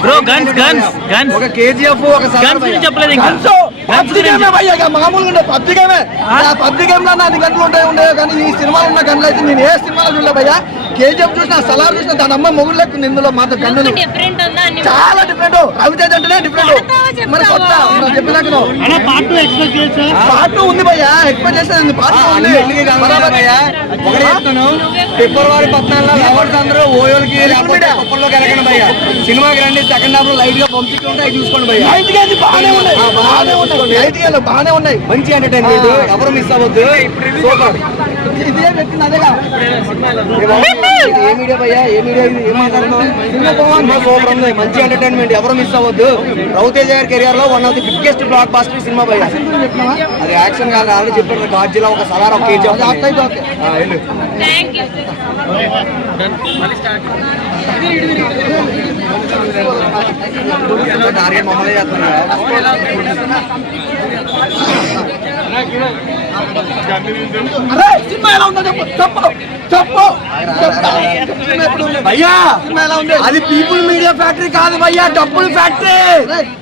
Bro guns guns guns ఒక KGF ఒక guns. గురించి చెప్పలేదు ఇక. మామూలుగా గేమే ఆ? పబ్జి గేమ్లో నాది గంటలు ఉంటాయి ఉండేవి కానీ ఈ సినిమాలో ఉన్న గంటలు అయితే నేను ఏ సినిమాలో చూడలే భయ్యా. కేజీఎఫ్ చూసిన సలార్ చూసిన దాని అమ్మ మొగుడు లెక్క ఇందులో మాత్రం గన్నులు డిఫరెంట్ ఉందా? అన్ని చాలా డిఫరెంట్ రవితేజ్ అంటేనే డిఫరెంట్ మరి కొత్త? మనం చెప్పినాక పార్ట్ ఉంది భయ్యా. ఎక్స్పెక్ట్ చేసేది పార్ట్ ఉంది. ఫిబ్రవరి పద్నాలుగులో లవర్స్ అందరూ ఓయోలకి లేకపోతే కుప్పల్లోకి వెళ్ళకండి భయ్యా. సినిమాకి రండి సెకండ్ హాఫ్లో లైట్గా పంపించి ఉంటాయి చూసుకోండి భయ్యా. బాగానే ఉన్నాయి. బాగానే ఉన్నాయి. లైట్గా బాగానే ఉన్నాయి. మంచి ఎంటర్టైన్మెంట్ ఎవరు మిస్ అవ్వద్దు. సూపర్ ఇదే పెట్టింది అదేగా ఏ మీడియా భయ్యా? ఏ మీడియా ఇది? ఏం మాట్లాడుతున్నావు? సినిమా సూపర్ ఉంది మంచి ఎంటర్టైన్మెంట్ ఎవరు మిస్ అవ్వద్దు. రవితేజ గారి కెరియర్లో one of the biggest blockbuster cinema భయ్యా అది యాక్షన్ కాదు ఆల్రెడీ చెప్పారు గాడ్జిలా ఒక సలార్ ఒక కేజీ అది అట్లా అయితే ఓకే. వెళ్ళు. థ్యాంక్ యూ టార్గెట్ మమ్మల్ని చేస్తున్నా అరే సినిమా ఎలా ఉందో చెప్పు. చెప్పు. చెప్పు? భయ్యా అది పీపుల్ మీడియా ఫ్యాక్టరీ కాదు భయ్యా డబ్బులు ఫ్యాక్టరీ.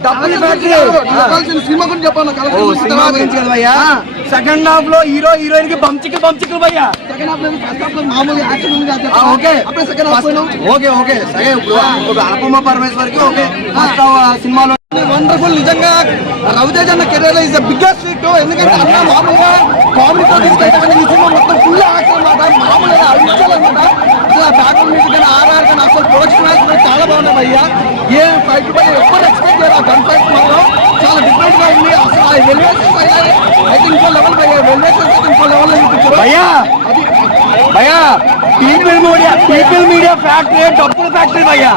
డబ్బులు ఫ్యాక్టరీ. సినిమా గురించి చెప్పాను భయ్యా? సెకండ్ హాఫ్లో హీరో హీరోయిన్కి బంచికి బంచికి భయ్యా. సెకండ్ హాఫ్లో ఓకే. Okay okay. సరే ఇప్పుడు పరమేశ్వర్కి ఓకే. సినిమాలో వండర్ఫుల్ నిజంగా రవితేజ్ అన్న career is the biggest fit ఎందుకంటే అన్న మామూలుగా కామెడీతో తీసుకెళ్తే ఈ సినిమా మొత్తం ఫుల్ యాక్షన్ అనమాట అడిచాలన్నమాట అసలు మ్యూజిక్ కానీ ఆర్ఆర్ కానీ అసలు ప్రొడక్షన్ కూడా చాలా బాగున్నాయి భయ్యా. ఏ ఫైట్ పై ఎప్పుడు ఎక్స్పెక్ట్ చేయాలి ఆ గన్ ఫైట్ మాత్రం చాలా డిఫరెంట్గా ఉంది. అసలు ఆ ఎలివేషన్స్ అయితే ఇంకో లెవెల్ భయ్యా ఎలివేషన్స్ అయితే ఇంకో లెవెల్లో చూపించారు. భయ్యా భయ్యా people media people media factory డబ్బులు ఫ్యాక్టరీ భయ్యా.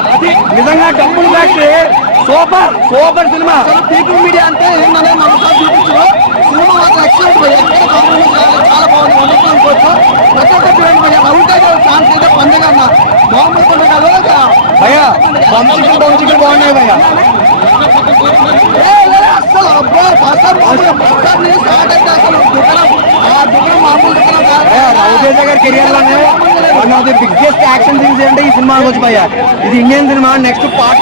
నిజంగా డబ్బులు factory super super cinema. People media అంటే ఏంటనే మన ఒకసారి చూపించు సినిమా మాత్రం ఎక్సలెంట్ భయ్యా ఎక్కడ కాంప్రమైజ్ కాలేదు చాలా బాగుంది వండర్ఫుల్ అనుకోవచ్చు ప్రతి ఒక్క చూడండి భయ్యా రవితేజ్ ఛాన్స్ అయితే పండుగ అన్న మామూలు పండుగ కాదు భయ్యా బంచికలు బంచికలు బాగున్నాయి భయ్యా. ఏ, లే, అస్సలు అబ్బో నుంచి స్టార్ట్ అయితే అసలు దుకాణం ఆ దుకాణం మామూలు దుకాణం రవితేజ గారి కెరియర్లోనే one of the biggest action scenes ఏంటంటే ఈ సినిమా వచ్చి భయ్యా? ఇది ఇండియన్ సినిమా నెక్స్ట్ పార్ట్